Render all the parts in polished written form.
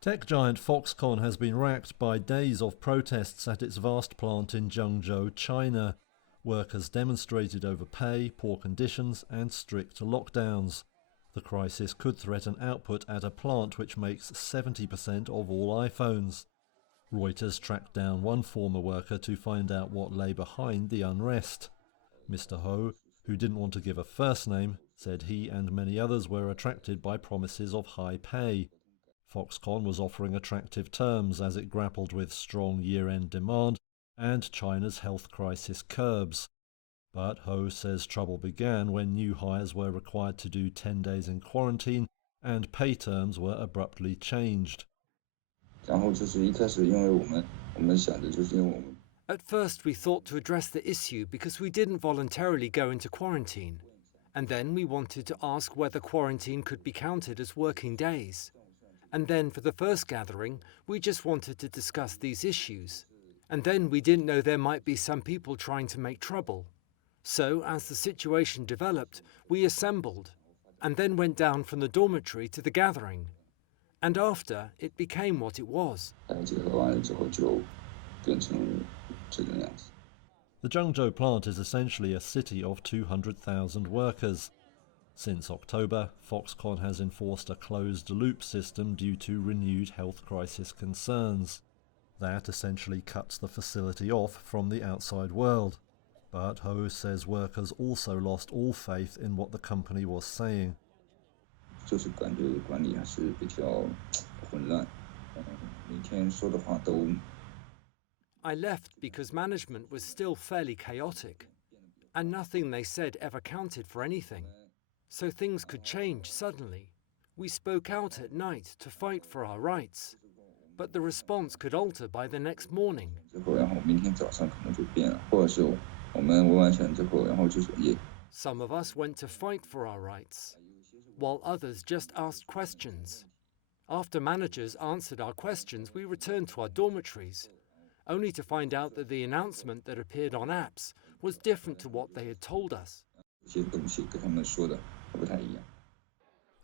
Tech giant Foxconn has been racked by days of protests at its vast plant in Zhengzhou, China. Workers demonstrated over pay, poor conditions and strict lockdowns. The crisis could threaten output at a plant which makes 70% of all iPhones. Reuters tracked down one former worker to find out what lay behind the unrest. Mr. Ho, who didn't want to give a first name, said he and many others were attracted by promises of high pay. Foxconn was offering attractive terms as it grappled with strong year-end demand and China's health crisis curbs. But Ho says trouble began when new hires were required to do 10 days in quarantine and pay terms were abruptly changed. At first we thought to address the issue because we didn't voluntarily go into quarantine. And then we wanted to ask whether quarantine could be counted as working days. And then for the first gathering, we just wanted to discuss these issues. And then we didn't know there might be some people trying to make trouble. So as the situation developed, we assembled and then went down from the dormitory to the gathering. And after, it became what it was. The Zhengzhou plant is essentially a city of 200,000 workers. Since October, Foxconn has enforced a closed-loop system due to renewed health crisis concerns. That essentially cuts the facility off from the outside world. But Ho says workers also lost all faith in what the company was saying. I left because management was still fairly chaotic, and nothing they said ever counted for anything. So things could change suddenly. We spoke out at night to fight for our rights, but the response could alter by the next morning. Some of us went to fight for our rights, while others just asked questions. After managers answered our questions, we returned to our dormitories, only to find out that the announcement that appeared on apps was different to what they had told us.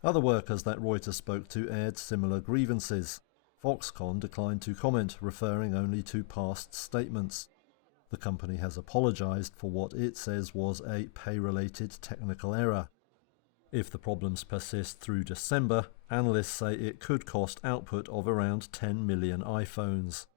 Other workers that Reuters spoke to aired similar grievances. Foxconn declined to comment, referring only to past statements. The company has apologized for what it says was a pay-related technical error. If the problems persist through December, analysts say it could cost output of around 10 million iPhones.